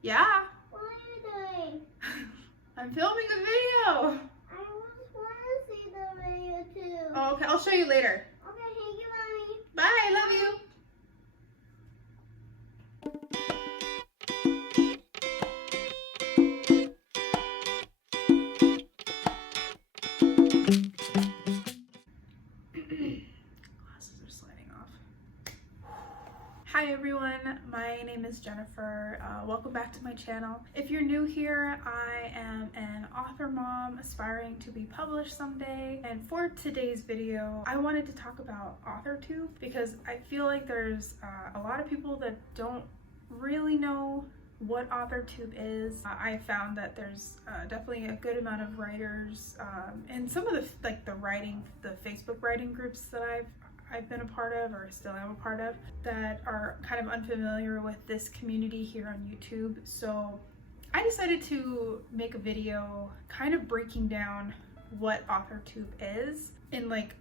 Yeah. What are you doing? I'm filming a video. I just want to see the video too. Oh, okay, I'll show you later. Okay, thank you, Mommy. Bye, I love you. Glasses are sliding off. Hi everyone, my name is Jennifer. Welcome back to my channel. If you're new here, I am an author mom aspiring to be published someday. And for today's video, I wanted to talk about AuthorTube because I feel like there's a lot of people that don't really know what AuthorTube is. I found that there's definitely a good amount of writers and some of the the Facebook writing groups that I've been a part of, or still am a part of, that are kind of unfamiliar with this community here on YouTube. So I decided to make a video kind of breaking down what AuthorTube is in like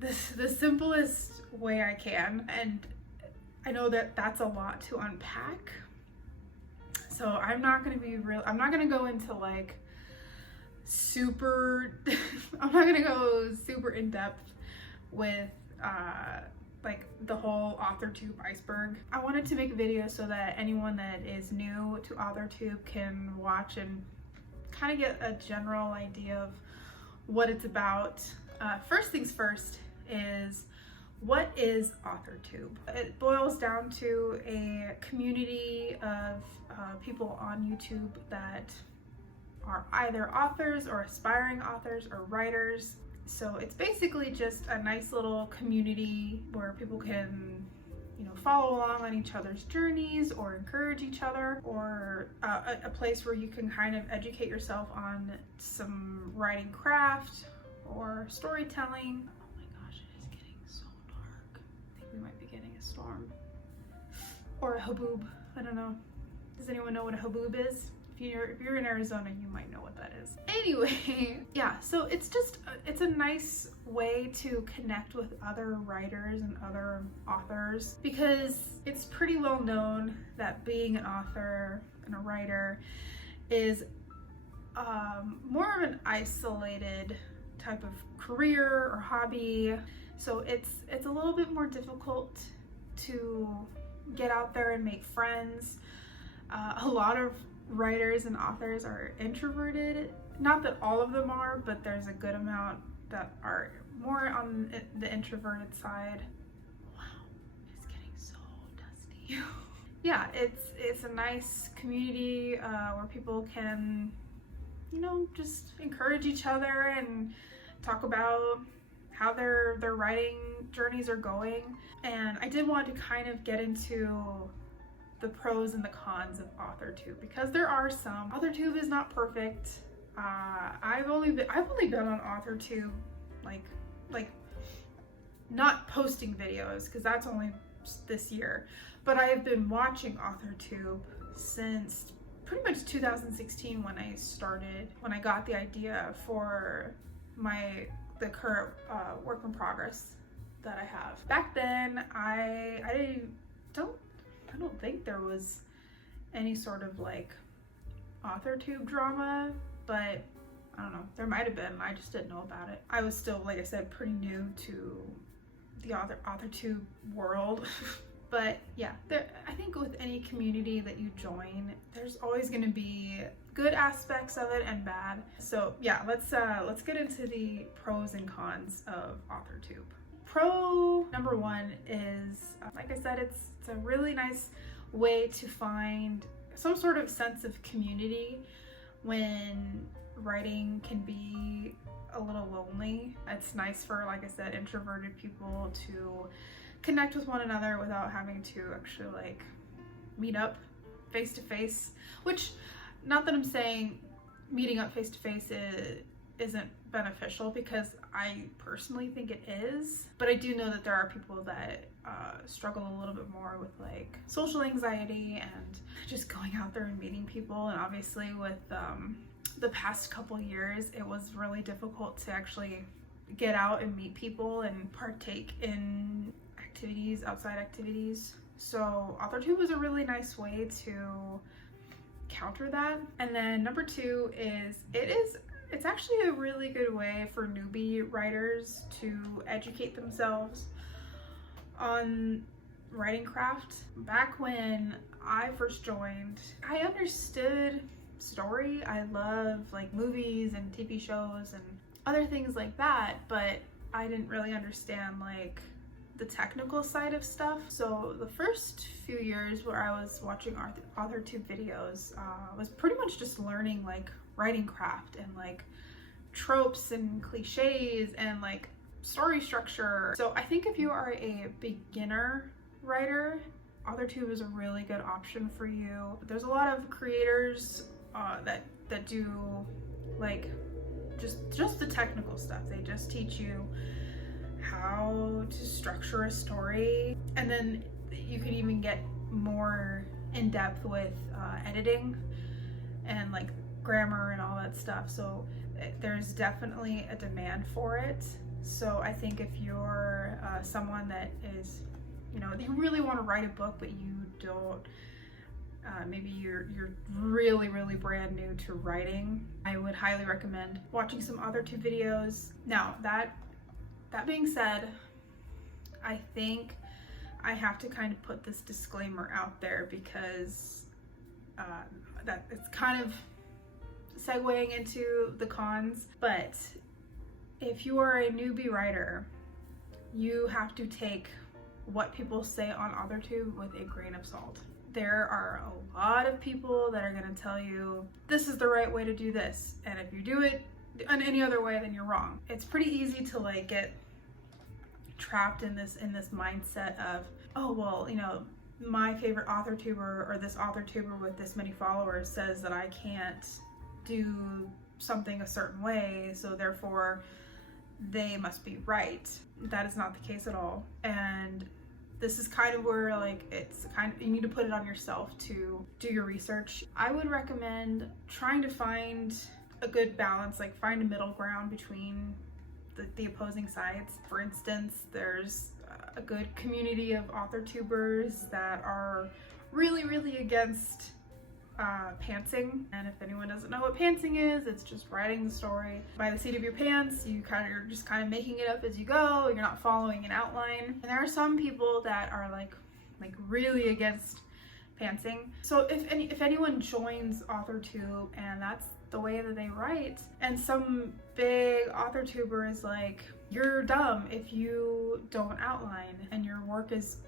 the simplest way I can. And I know that that's a lot to unpack. So I'm not going to be I'm not going to go into like super, I'm not going to go super in depth with like the whole AuthorTube iceberg. I wanted to make a video so that anyone that is new to AuthorTube can watch and kind of get a general idea of what it's about. First things first is, what is AuthorTube? It boils down to a community of people on YouTube that are either authors or aspiring authors or writers. So it's basically just a nice little community where people can, you know, follow along on each other's journeys or encourage each other, or a place where you can kind of educate yourself on some writing craft or storytelling. Oh my gosh, it is getting so dark. I think we might be getting a storm. Or a haboob, I don't know. Does anyone know what a haboob is? If you're in Arizona, you might know what that is. Anyway, yeah, so it's a nice way to connect with other writers and other authors, because it's pretty well known that being an author and a writer is more of an isolated type of career or hobby. So it's a little bit more difficult to get out there and make friends. A lot of writers and authors are introverted. Not that all of them are, but there's a good amount that are more on the introverted side. Wow, it's getting so dusty. Yeah, it's a nice community where people can, you know, just encourage each other and talk about how their writing journeys are going. And I did want to kind of get into the pros and the cons of AuthorTube, because there are some. AuthorTube is not perfect. I've only been on AuthorTube like not posting videos, because that's only this year, but I have been watching AuthorTube since pretty much 2016 when I got the idea for the current work in progress that I have. Back then I don't think there was any sort of like AuthorTube drama, but I don't know, there might have been, I just didn't know about it. I was still, like I said, pretty new to the AuthorTube world. But yeah, I think with any community that you join, there's always going to be good aspects of it and bad. So yeah, let's get into the pros and cons of AuthorTube. Pro number one is, like I said, it's a really nice way to find some sort of sense of community when writing can be a little lonely. It's nice for, like I said, introverted people to connect with one another without having to actually like meet up face to face, which, not that I'm saying meeting up face to face isn't beneficial, because I personally think it is, but I do know that there are people that struggle a little bit more with like social anxiety and just going out there and meeting people. And obviously with the past couple years, it was really difficult to actually get out and meet people and partake in outside activities. So AuthorTube was a really nice way to counter that. And then number 2 is it's actually a really good way for newbie writers to educate themselves on writing craft. Back when I first joined, I understood story. I love like movies and TV shows and other things like that, but I didn't really understand like the technical side of stuff. So the first few years where I was watching AuthorTube videos was pretty much just learning like writing craft and like tropes and cliches and like story structure. So I think if you are a beginner writer, AuthorTube is a really good option for you. There's a lot of creators that do like just the technical stuff. They just teach you how to structure a story, and then you can even get more in depth with editing and like grammar and all that stuff. So there's definitely a demand for it. So I think if you're someone that is, you know, you really want to write a book but you don't, maybe you're really brand new to writing, I would highly recommend watching some AuthorTube videos. Now that being said, I think I have to kind of put this disclaimer out there because that it's kind of segueing into the cons. But if you are a newbie writer, you have to take what people say on AuthorTube with a grain of salt. There are a lot of people that are going to tell you this is the right way to do this, and if you do it in any other way, then you're wrong. It's pretty easy to like get trapped in this mindset of, oh well, you know, my favorite AuthorTuber or this AuthorTuber with this many followers says that I can't do something a certain way, so therefore they must be right. That is not the case at all. And this is kind of where like it's kind of, you need to put it on yourself to do your research. I would recommend trying to find a good balance, like find a middle ground between the opposing sides. For instance, there's a good community of AuthorTubers that are really against pantsing. And if anyone doesn't know what pantsing is, it's just writing the story by the seat of your pants. You're just kind of making it up as you go. You're not following an outline. And there are some people that are like really against pantsing. So if anyone joins AuthorTube and that's the way that they write, and some big AuthorTuber is like, you're dumb if you don't outline and your work is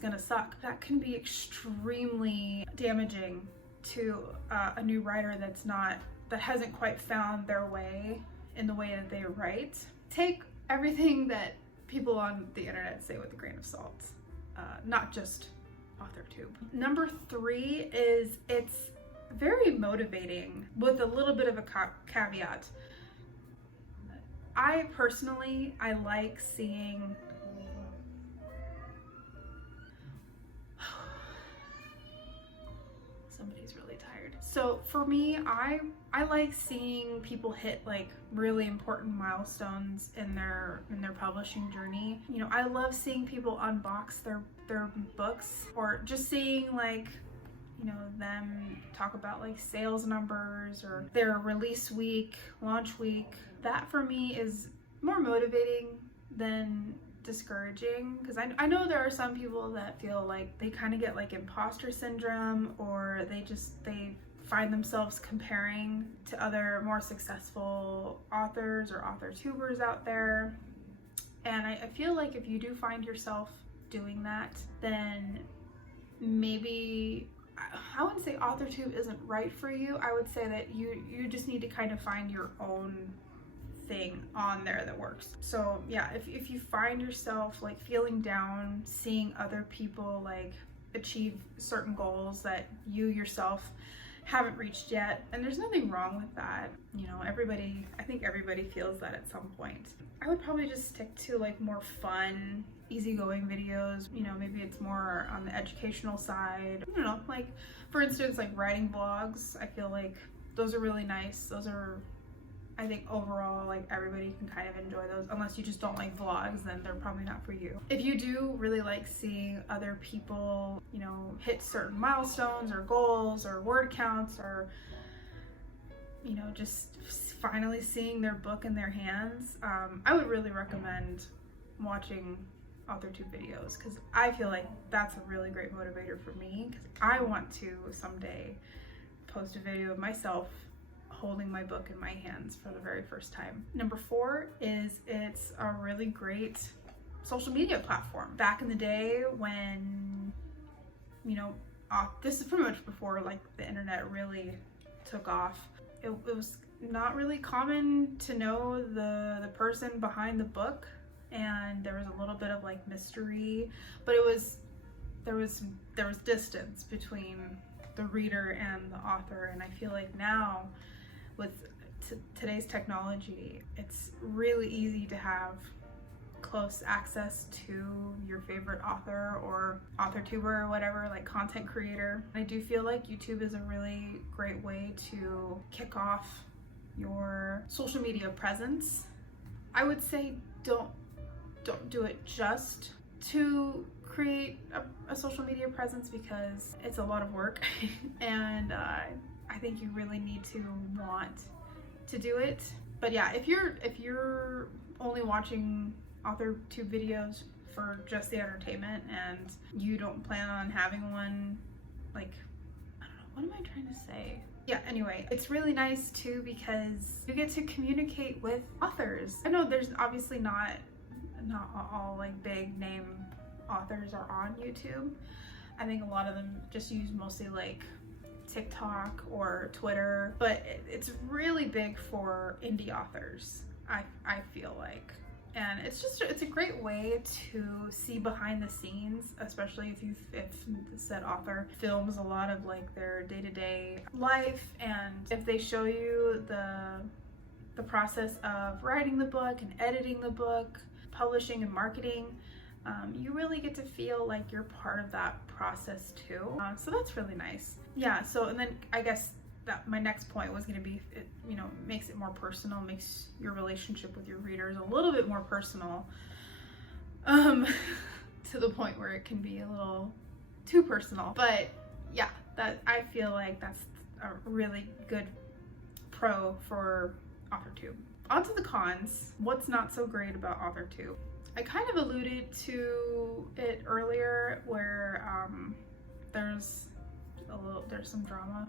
gonna suck, that can be extremely damaging to a new writer that hasn't quite found their way in the way that they write. Take everything that people on the internet say with a grain of salt, not just AuthorTube. Number 3 is it's very motivating with a little bit of a caveat. I personally, I like seeing somebody's really tired. So for me, I like seeing people hit like really important milestones in their publishing journey. You know, I love seeing people unbox their books, or just seeing like, you know, them talk about like sales numbers or their release week, launch week. That for me is more motivating than discouraging, because I know there are some people that feel like they kind of get like imposter syndrome, or they find themselves comparing to other more successful authors or AuthorTubers out there. And I feel like if you do find yourself doing that, then maybe, I wouldn't say AuthorTube isn't right for you. I would say that you just need to kind of find your own thing on there that works. So yeah, if you find yourself like feeling down, seeing other people like achieve certain goals that you yourself haven't reached yet, and there's nothing wrong with that. You know, I think everybody feels that at some point. I would probably just stick to like more fun, easygoing videos. You know, maybe it's more on the educational side. I don't know, like for instance, like writing vlogs. I feel like those are really nice. I think overall, like, everybody can kind of enjoy those. Unless you just don't like vlogs, then they're probably not for you. If you do really like seeing other people, you know, hit certain milestones or goals or word counts, or, you know, just finally seeing their book in their hands, I would really recommend watching AuthorTube videos, because I feel like that's a really great motivator for me, because I want to someday post a video of myself holding my book in my hands for the very first time. Number 4 is it's a really great social media platform. Back in the day when, you know, this is pretty much before like the internet really took off, it was not really common to know the person behind the book, and there was a little bit of like mystery, but there was distance between the reader and the author. And I feel like now with today's technology, it's really easy to have close access to your favorite author or AuthorTuber or whatever, like content creator. I do feel like YouTube is a really great way to kick off your social media presence. I would say don't do it just to create a social media presence, because it's a lot of work and I think you really need to want to do it. But yeah, if you're only watching AuthorTube videos for just the entertainment and you don't plan on having one, like, I don't know, what am I trying to say? Yeah, anyway, it's really nice too because you get to communicate with authors. I know there's obviously not all like big name authors are on YouTube. I think a lot of them just use mostly like TikTok or Twitter, but it's really big for indie authors, I feel like. And it's a great way to see behind the scenes, especially if said author films a lot of like their day-to-day life, and if they show you the process of writing the book and editing the book, publishing and marketing, you really get to feel like you're part of that process too. So that's really nice. Yeah, so and then I guess that my next point was going to be, it, you know, makes it more personal, makes your relationship with your readers a little bit more personal, to the point where it can be a little too personal. But yeah, that I feel like that's a really good pro for AuthorTube. On to the cons. What's not so great about AuthorTube? I kind of alluded to it earlier, where there's some drama,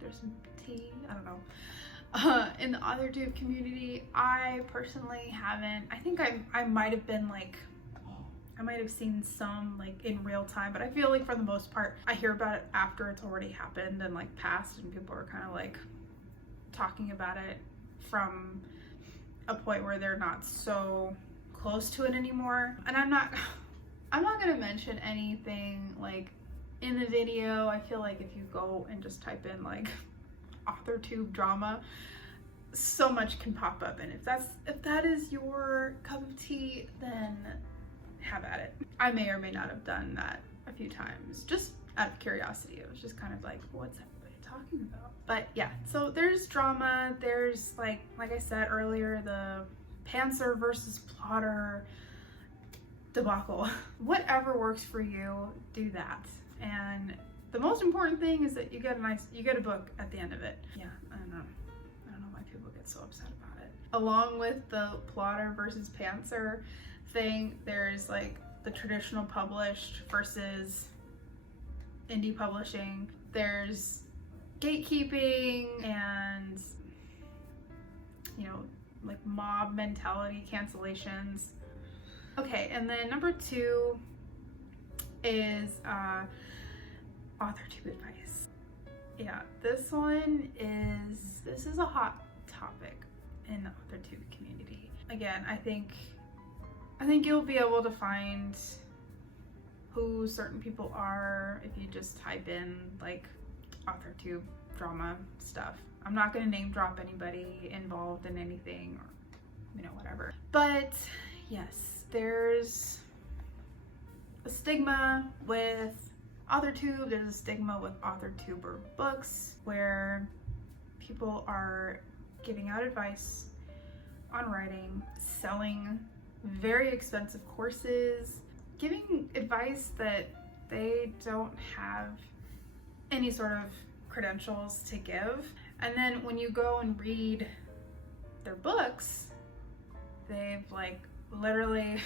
there's some tea, I don't know, in the AuthorTube community. I personally haven't. I think I might have been like, I might have seen some like in real time, but I feel like for the most part I hear about it after it's already happened and like passed, and people are kind of like talking about it from a point where they're not so close to it anymore. And I'm not gonna mention anything like in the video. I feel like if you go and just type in like AuthorTube drama, so much can pop up, and if that is your cup of tea, then have at it. I may or may not have done that a few times just out of curiosity. It was just kind of like, what's everybody talking about? But yeah, so there's drama, there's like I said earlier, the pantser versus plotter debacle. Whatever works for you, do that. And the most important thing is that you get a book at the end of it. Yeah, I don't know why people get so upset about it. Along with the plotter versus pantser thing, there's like the traditional published versus indie publishing. There's gatekeeping and, you know, like mob mentality cancellations. Okay, and then number 2 is AuthorTube advice. Yeah, this is a hot topic in the AuthorTube community. Again, I think you'll be able to find who certain people are if you just type in like AuthorTube drama stuff. I'm not going to name drop anybody involved in anything, or, you know, whatever. But yes, there's a stigma with AuthorTube. There's a stigma with AuthorTuber books, where people are giving out advice on writing, selling very expensive courses, giving advice that they don't have any sort of credentials to give. And then when you go and read their books, they've like literally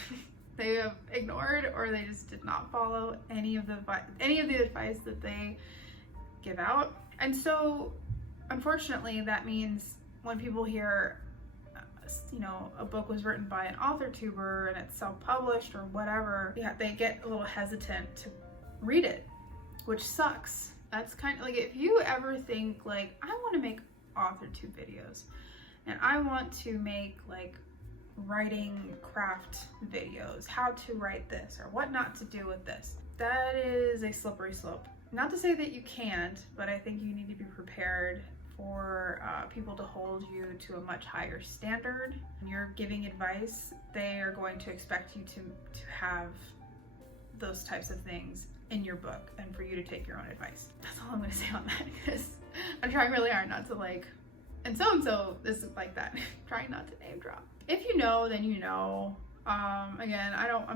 they have ignored, or they just did not follow any of the advice that they give out. And so unfortunately that means when people hear, you know, a book was written by an AuthorTuber and it's self-published or whatever, yeah, they get a little hesitant to read it, which sucks. That's kind of like, if you ever think like, I want to make AuthorTube videos and I want to make like writing craft videos, how to write this or what not to do with this, that is a slippery slope. Not to say that you can't, but I think you need to be prepared for people to hold you to a much higher standard. When you're giving advice, they are going to expect you to have those types of things in your book and for you to take your own advice. That's all I'm going to say on that, because I'm trying really hard not to like, and so this is like that. Trying not to name drop. If you know, then you know. Again, I don't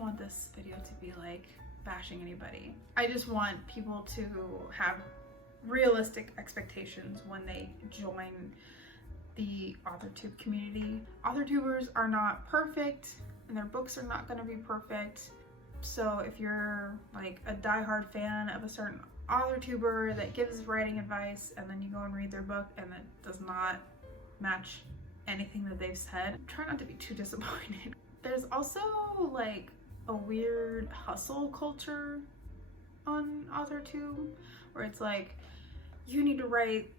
want this video to be like bashing anybody. I just want people to have realistic expectations when they join the AuthorTube community. AuthorTubers are not perfect and their books are not going to be perfect. So if you're like a diehard fan of a certain AuthorTuber that gives writing advice and then you go and read their book and it does not match anything that they've said, try not to be too disappointed. There's also like a weird hustle culture on AuthorTube where it's like, you need to write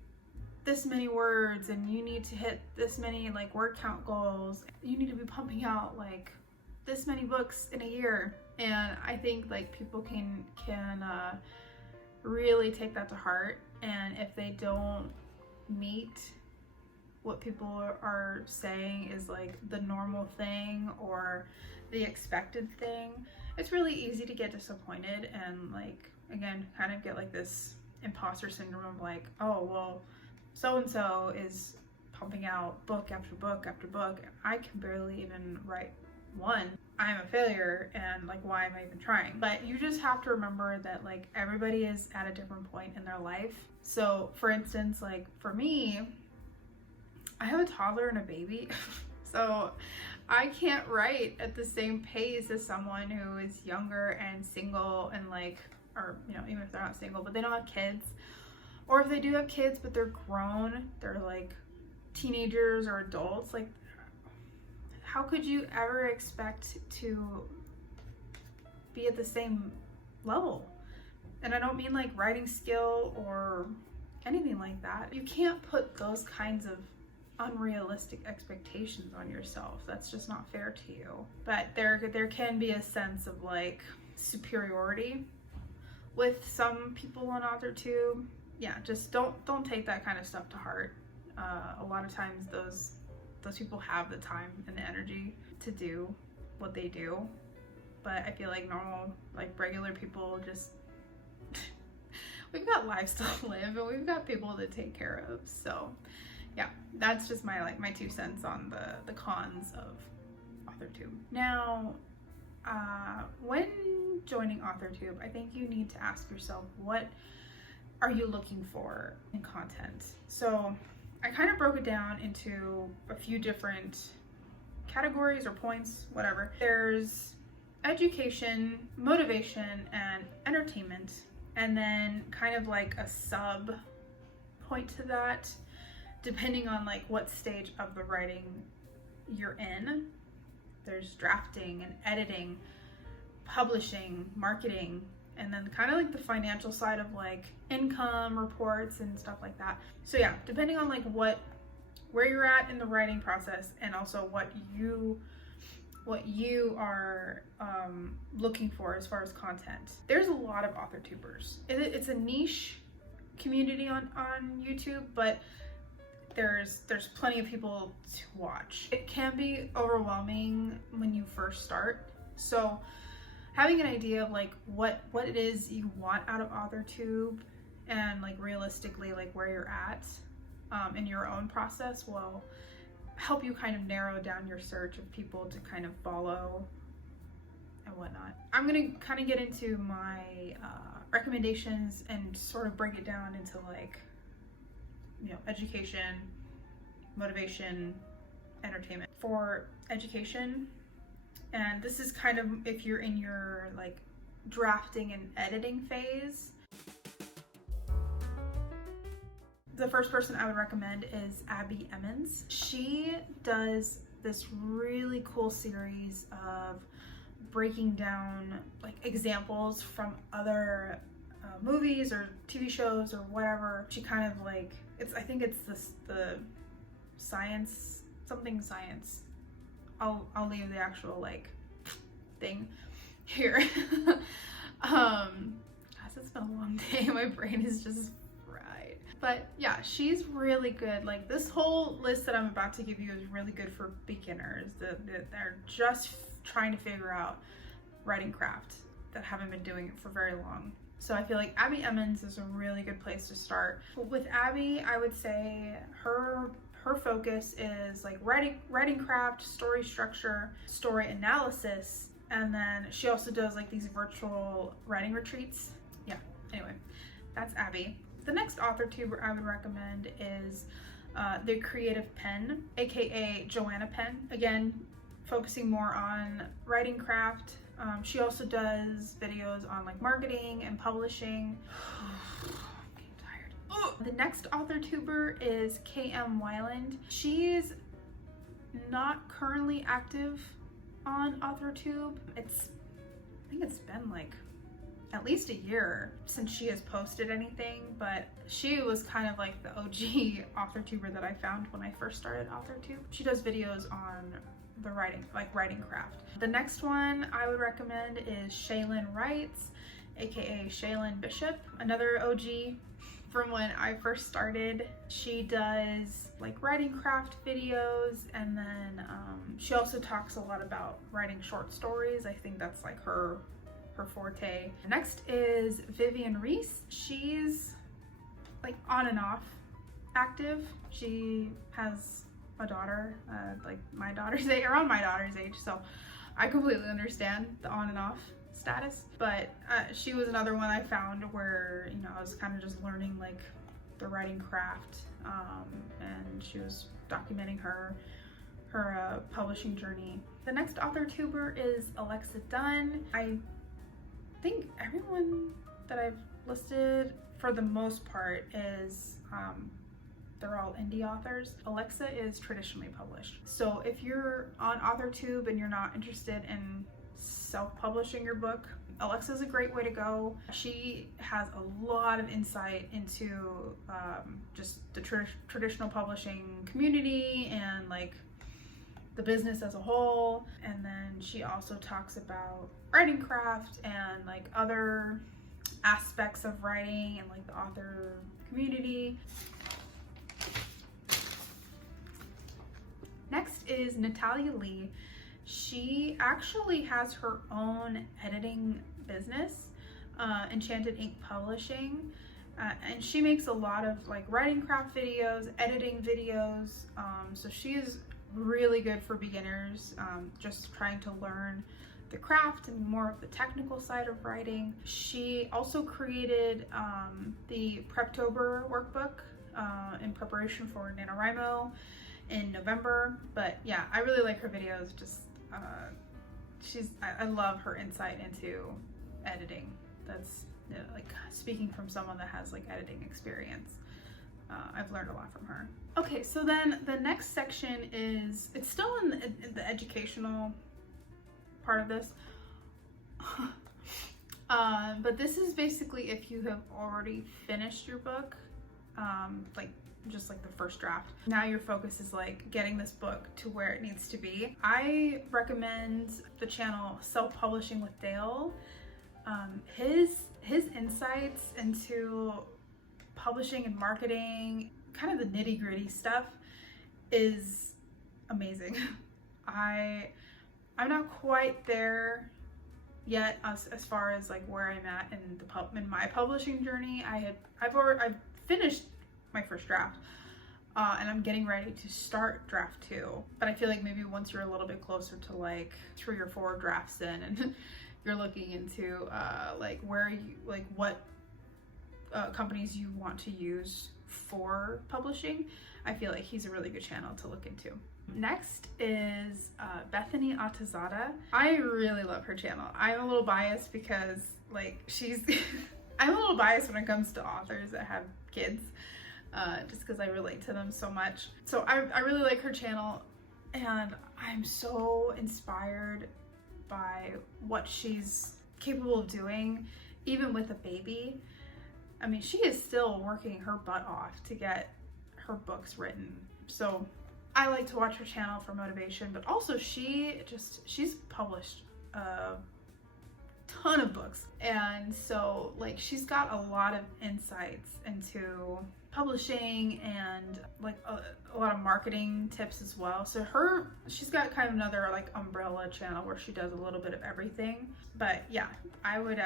this many words and you need to hit this many like word count goals. You need to be pumping out like this many books in a year. And I think like people can really take that to heart, and if they don't meet what people are saying is like the normal thing or the expected thing, it's really easy to get disappointed and like, again, kind of get like this imposter syndrome of like, oh well, so-and-so is pumping out book after book after book and I can barely even write one. I'm a failure, and like, why am I even trying? But you just have to remember that like everybody is at a different point in their life. So for instance, like for me, I have a toddler and a baby so I can't write at the same pace as someone who is younger and single and like, or you know, even if they're not single but they don't have kids, or if they do have kids but they're grown, they're like teenagers or adults. Like, how could you ever expect to be at the same level? And I don't mean like writing skill or anything like that. You can't put those kinds of unrealistic expectations on yourself. That's just not fair to you. But there can be a sense of like superiority with some people on AuthorTube. Yeah, just don't take that kind of stuff to heart. A lot of times those people have the time and the energy to do what they do, but I feel like normal, like regular people just we've got lives to live and we've got people to take care of. So yeah, that's just my 2 cents on the cons of AuthorTube. Now when joining AuthorTube, I think you need to ask yourself, what are you looking for in content? So I kind of broke it down into a few different categories or points, whatever. There's education, motivation, and entertainment, and then kind of like a sub point to that, depending on like what stage of the writing you're in. There's drafting and editing, publishing, marketing, and then kind of like the financial side of like income reports and stuff like that. So yeah, depending on like where you're at in the writing process, and also what you are looking for as far as content. There's a lot of AuthorTubers. It's a niche community on YouTube, but there's plenty of people to watch. It can be overwhelming when you first start. So having an idea of like what it is you want out of AuthorTube and like realistically like where you're at in your own process will help you kind of narrow down your search of people to kind of follow and whatnot. I'm gonna kind of get into my recommendations and sort of break it down into like, you know, education, motivation, entertainment. For education, and this is kind of if you're in your like drafting and editing phase, the first person I would recommend is Abby Emmons. She does this really cool series of breaking down like examples from other movies or TV shows or whatever. She kind of like, I think it's the science, something science. I'll leave the actual like thing here. Guys, it's been a long day. My brain is just fried. But yeah, she's really good. Like this whole list that I'm about to give you is really good for beginners that are just trying to figure out writing craft, that haven't been doing it for very long. So I feel like Abby Emmons is a really good place to start. With Abby, I would say her focus is like writing craft, story structure, story analysis, and then she also does like these virtual writing retreats. Yeah, anyway, that's Abby. The next AuthorTuber I would recommend is The Creative Pen, aka Joanna Penn. Again, focusing more on writing craft. She also does videos on like marketing and publishing. I'm getting tired. The next AuthorTuber is KM Wyland. She's not currently active on AuthorTube. I think it's been like at least a year since she has posted anything, but she was kind of like the OG AuthorTuber that I found when I first started AuthorTube. She does videos on the writing craft. The next one I would recommend is Shaylin Writes, aka Shaylin Bishop, another OG from when I first started. She does like writing craft videos, and then she also talks a lot about writing short stories. I think that's like her forte. Next is Vivian Reese. She's like on and off active. She has a daughter, like my daughter's age, around my daughter's age, so I completely understand the on and off status. But she was another one I found where, you know, I was kind of just learning like the writing craft, and she was documenting her publishing journey. The next AuthorTuber is Alexa Dunn. I think everyone that I've listed for the most part is they're all indie authors. Alexa is traditionally published. So if you're on AuthorTube and you're not interested in self-publishing your book, Alexa is a great way to go. She has a lot of insight into just the traditional publishing community and like the business as a whole. And then she also talks about writing craft and like other aspects of writing and like the author community. Next is Natalia Lee. She actually has her own editing business, Enchanted Ink Publishing, and she makes a lot of like writing craft videos, editing videos, so she's really good for beginners, just trying to learn the craft and more of the technical side of writing. She also created the Preptober workbook in preparation for NaNoWriMo in November. But yeah, I really like her videos. Just I love her insight into editing. That's, you know, like speaking from someone that has like editing experience. I've learned a lot from her. Okay, so then the next section is, it's still in the educational part of this. But this is basically if you have already finished your book, like just like the first draft. Now your focus is like getting this book to where it needs to be. I recommend the channel Self-Publishing with Dale. His insights into publishing and marketing, kind of the nitty-gritty stuff, is amazing. I'm not quite there yet as far as like where I'm at in my publishing journey. I've finished my first draft, and I'm getting ready to start draft 2. But I feel like maybe once you're a little bit closer to like 3 or 4 drafts in, and you're looking into like where you like what companies you want to use for publishing, I feel like he's a really good channel to look into. Next is Bethany Atazada. I really love her channel. I'm a little biased because like she's I'm a little biased when it comes to authors that have kids, just because I relate to them so much. So I really like her channel, and I'm so inspired by what she's capable of doing, even with a baby. I mean, she is still working her butt off to get her books written. So I like to watch her channel for motivation, but also she's published a ton of books. And so like she's got a lot of insights into publishing and like a lot of marketing tips as well. So she's got kind of another like umbrella channel where she does a little bit of everything. But yeah, I would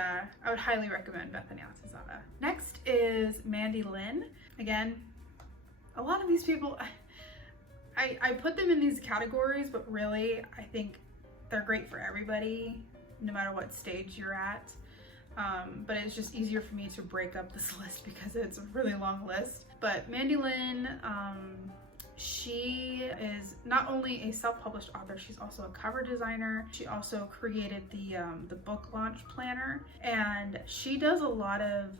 highly recommend Bethany Atazada. Next is Mandy Lynn. Again, a lot of these people, I put them in these categories, but really I think they're great for everybody, no matter what stage you're at. But it's just easier for me to break up this list because it's a really long list. But Mandy Lynn, she is not only a self-published author, she's also a cover designer. She also created the book launch planner, and she does a lot of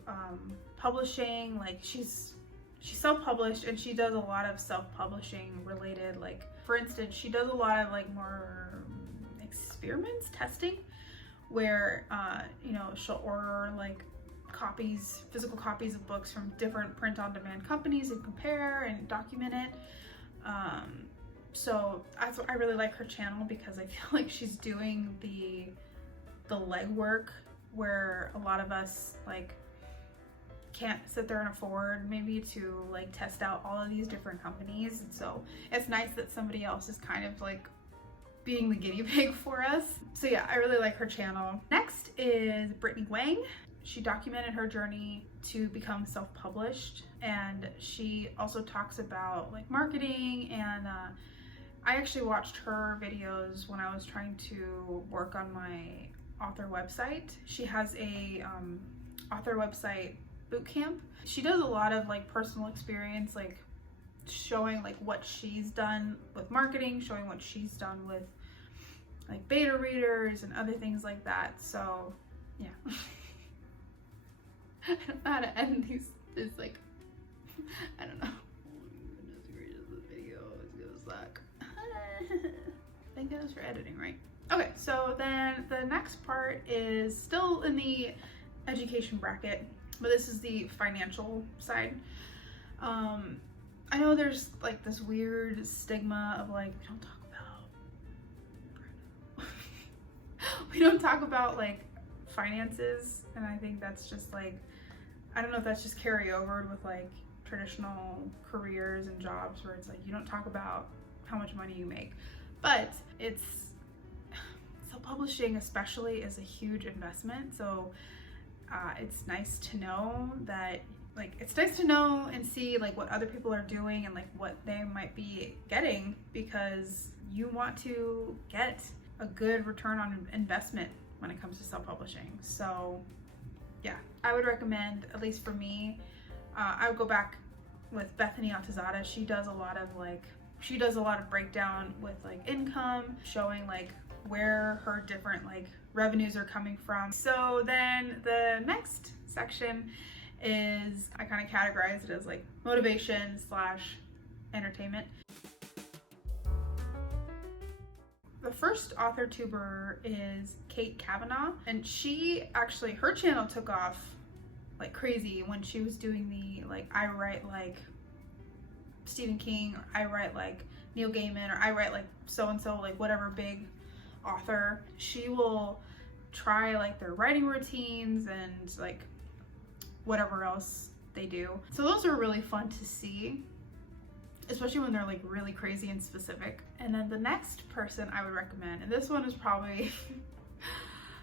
publishing. Like she's self-published, and she does a lot of self-publishing related, like for instance, she does a lot of like more experiments, testing, where you know, she'll order like physical copies of books from different print-on-demand companies and compare and document it. So I really like her channel because I feel like she's doing the legwork where a lot of us like can't sit there and afford maybe to like test out all of these different companies. And so it's nice that somebody else is kind of like being the guinea pig for us. So yeah, I really like her channel. Next is Brittany Wang. She documented her journey to become self-published, and she also talks about like marketing, and I actually watched her videos when I was trying to work on my author website. She has a author website bootcamp. She does a lot of like personal experience, like showing like what she's done with marketing, showing what she's done with like beta readers and other things like that. So yeah. I don't know how to end these. It's like, I don't know. Goodness gracious, this video is gonna suck. Thank goodness for editing, right? Okay, so then the next part is still in the education bracket, but this is the financial side. I know there's like this weird stigma of like, we don't talk about like finances, and I think that's just like, I don't know if that's just carry over with like traditional careers and jobs where it's like you don't talk about how much money you make, but self-publishing especially is a huge investment. So it's nice to know that, like, it's nice to know and see like what other people are doing and like what they might be getting, because you want to get a good return on investment when it comes to self-publishing. So yeah, I would recommend, at least for me, I would go back with Bethany Atazada. She does a lot of breakdown with like income, showing like where her different like revenues are coming from. So then the next section is, I kind of categorize it as like motivation / entertainment. The first AuthorTuber is Kate Kavanaugh, and she actually, her channel took off like crazy when she was doing the like, I write like Stephen King, or I write like Neil Gaiman, or I write like so-and-so, like whatever big author. She will try like their writing routines and like whatever else they do. So those are really fun to see, especially when they're like really crazy and specific. And then the next person I would recommend, and this one is probably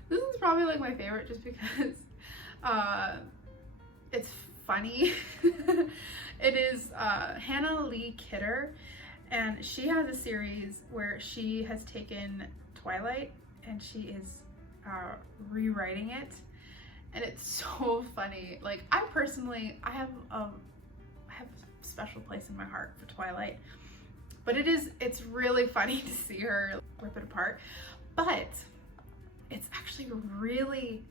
this one's probably like my favorite, just because it's funny. It is Hannah Lee Kidder, and she has a series where she has taken Twilight and she is rewriting it, and it's so funny. Like, I personally, I have a special place in my heart for Twilight, but it's really funny to see her rip it apart. But it's actually really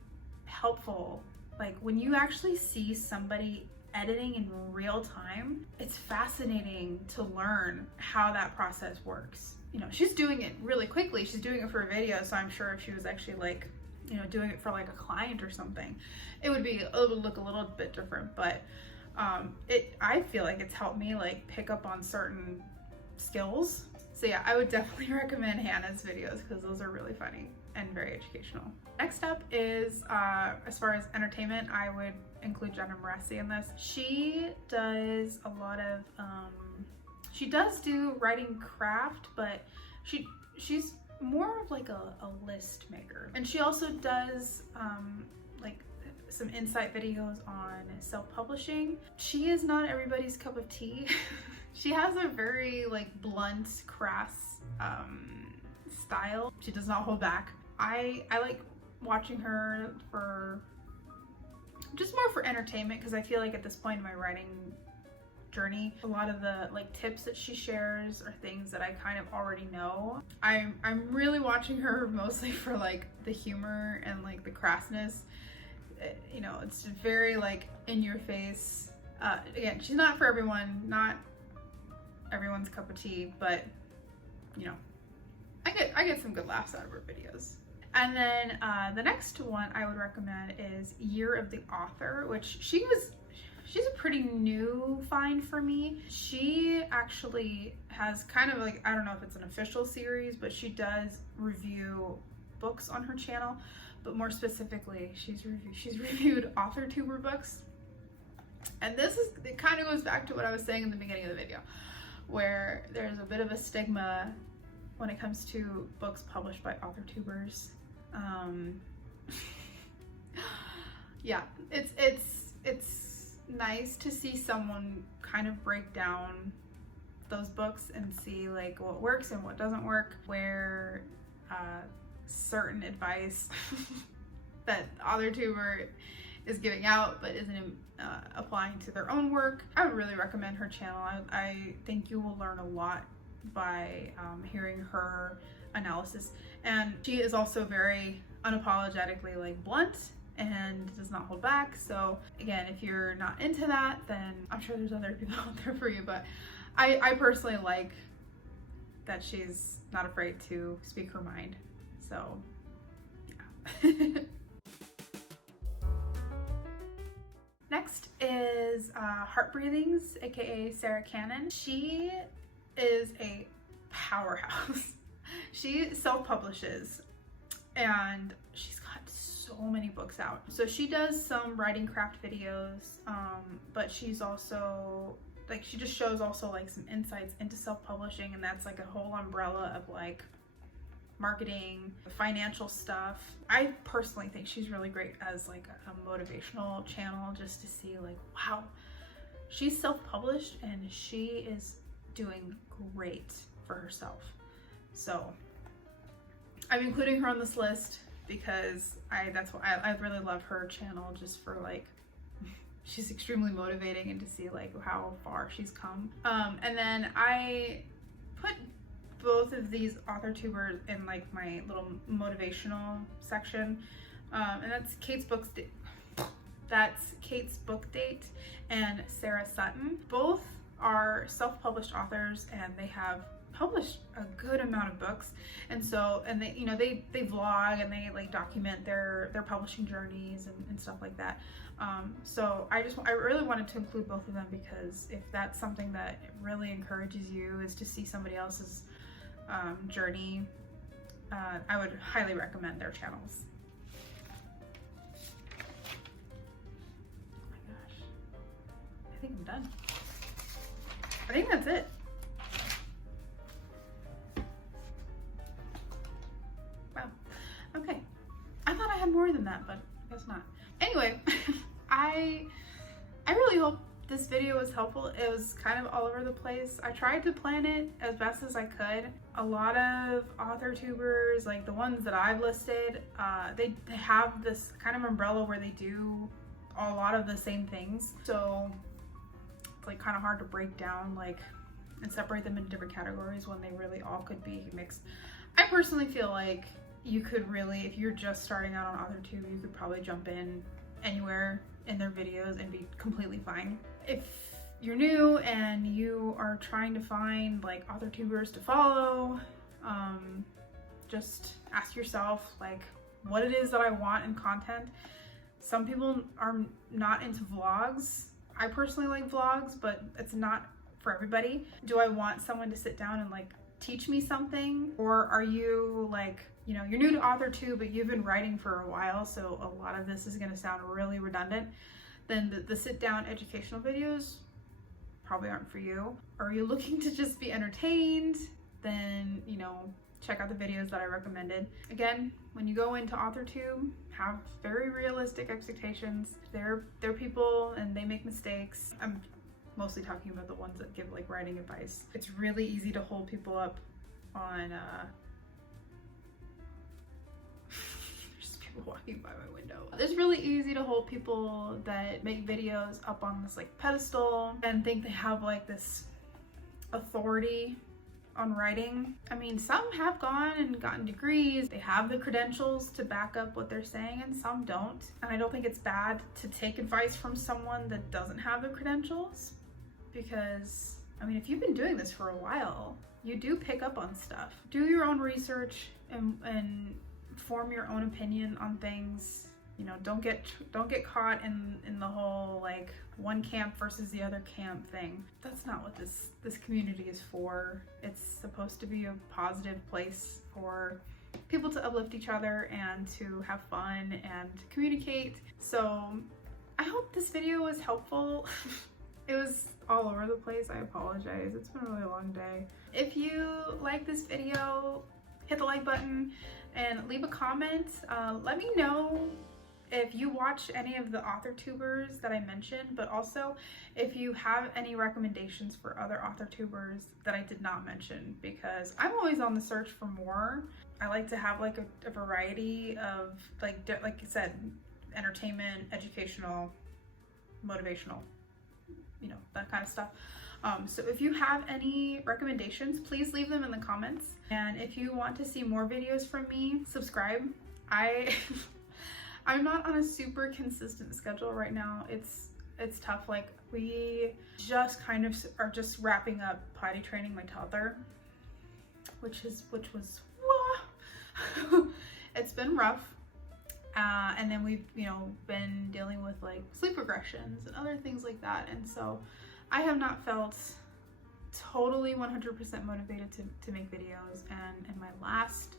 helpful. Like, when you actually see somebody editing in real time, it's fascinating to learn how that process works. You know, she's doing it really quickly. She's doing it for a video, so I'm sure if she was actually like, you know, doing it for like a client or something, it would look a little bit different. But I feel like it's helped me like pick up on certain skills. So yeah, I would definitely recommend Hannah's videos because those are really funny and very educational. Next up is, as far as entertainment, I would include Jenna Morassi in this. She does a lot of, she does do writing craft, but she's more of like a list maker. And she also does like some insight videos on self-publishing. She is not everybody's cup of tea. She has a very like blunt, crass style. She does not hold back. I like watching her for just more for entertainment, because I feel like at this point in my writing journey, a lot of the like tips that she shares are things that I kind of already know. I'm really watching her mostly for like the humor and like the crassness. You know, it's very like in your face. Again, she's not for everyone, not everyone's cup of tea, but you know, I get some good laughs out of her videos. And then the next one I would recommend is Year of the Author, which she's a pretty new find for me. She actually has kind of like, I don't know if it's an official series, but she does review books on her channel. But more specifically, she's reviewed AuthorTuber books. And it kind of goes back to what I was saying in the beginning of the video, where there's a bit of a stigma when it comes to books published by AuthorTubers. Yeah, it's nice to see someone kind of break down those books and see like what works and what doesn't work, where certain advice that AuthorTuber is giving out but isn't applying to their own work. I would really recommend her channel. I think you will learn a lot by hearing her analysis, and she is also very unapologetically like blunt and does not hold back. So again, if you're not into that, then I'm sure there's other people out there for you, but I personally like that she's not afraid to speak her mind. So yeah. Next is Heart Breathings, aka Sarah Cannon. She is a powerhouse. She self-publishes and she's got so many books out. So she does some writing craft videos, but she's also like, she just shows also like some insights into self-publishing, and that's like a whole umbrella of like marketing, financial stuff. I personally think she's really great as like a motivational channel, just to see like, wow, she's self-published and she is doing great for herself. So I'm including her on this list because I really love her channel, just for like, she's extremely motivating, and to see like how far she's come. And then I put both of these AuthorTubers in like my little motivational section, and that's Kate's Book Date and Sarah Sutton. Both are self-published authors, and they have published a good amount of books, and they, you know, they vlog and they like document their publishing journeys and stuff like that. So I really wanted to include both of them, because if that's something that really encourages you, is to see somebody else's journey, I would highly recommend their channels. Oh my gosh, I think I'm done. I think that's it. Wow. Okay. I thought I had more than that, but I guess not. Anyway, I I really hope this video was helpful. It was kind of all over the place. I tried to plan it as best as I could. A lot of AuthorTubers, like the ones that I've listed, they have this kind of umbrella where they do a lot of the same things. So it's like kind of hard to break down like and separate them into different categories when they really all could be mixed. I personally feel like you could really, if you're just starting out on AuthorTube, you could probably jump in anywhere in their videos and be completely fine. If you're new and you are trying to find like AuthorTubers to follow, just ask yourself like what it is that I want in content. Some people are not into vlogs. I personally like vlogs, but it's not for everybody. Do I want someone to sit down and like teach me something? Or are you like, you know, you're new to AuthorTube, but you've been writing for a while, so a lot of this is going to sound really redundant. Then the sit down educational videos probably aren't for you. Or are you looking to just be entertained? Then, you know, check out the videos that I recommended. Again, when you go into AuthorTube, have very realistic expectations. They're people and they make mistakes. I'm mostly talking about the ones that give like writing advice. It's really easy to hold people up on there's people walking by my window. It's really easy to hold people that make videos up on this like pedestal and think they have like this authority on writing. I mean, some have gone and gotten degrees. They have the credentials to back up what they're saying and some don't. And I don't think it's bad to take advice from someone that doesn't have the credentials, because I mean, if you've been doing this for a while, you do pick up on stuff. Do your own research and form your own opinion on things. You know, don't get caught in the whole like one camp versus the other camp thing. That's not what this community is for. It's supposed to be a positive place for people to uplift each other and to have fun and communicate. So I hope this video was helpful. It was all over the place. I apologize. It's been a really long day. If you like this video, hit the like button and leave a comment. Let me know if you watch any of the AuthorTubers that I mentioned, but also if you have any recommendations for other AuthorTubers that I did not mention, because I'm always on the search for more. I like to have like a variety of like I said, entertainment, educational, motivational, you know, that kind of stuff. So if you have any recommendations, please leave them in the comments. And if you want to see more videos from me, subscribe. I'm not on a super consistent schedule right now. It's tough. Like we just kind of are just wrapping up potty training my toddler, which was it's been rough. And then we've, you know, been dealing with like sleep regressions and other things like that. And so I have not felt totally 100% motivated to make videos. And in my last,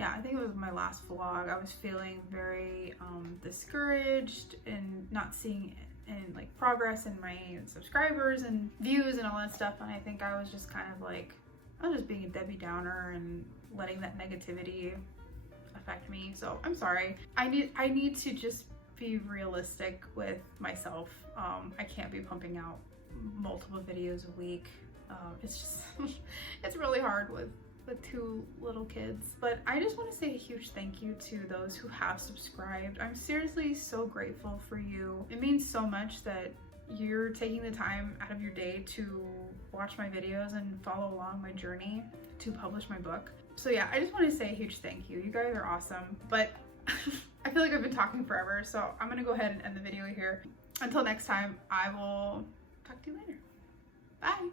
I think it was my last vlog, I was feeling very discouraged and not seeing any like progress in my subscribers and views and all that stuff. And I think I was just kind of like, I was just being a Debbie Downer and letting that negativity affect me. So I'm sorry. I need to just be realistic with myself. I can't be pumping out multiple videos a week. It's just it's really hard with two little kids. But I just want to say a huge thank you to those who have subscribed. I'm seriously so grateful for you. It means so much that you're taking the time out of your day to watch my videos and follow along my journey to publish my book. So yeah, I just want to say a huge thank you. You guys are awesome. But I feel like I've been talking forever, so I'm gonna go ahead and end the video here. Until next time, I will talk to you later. Bye.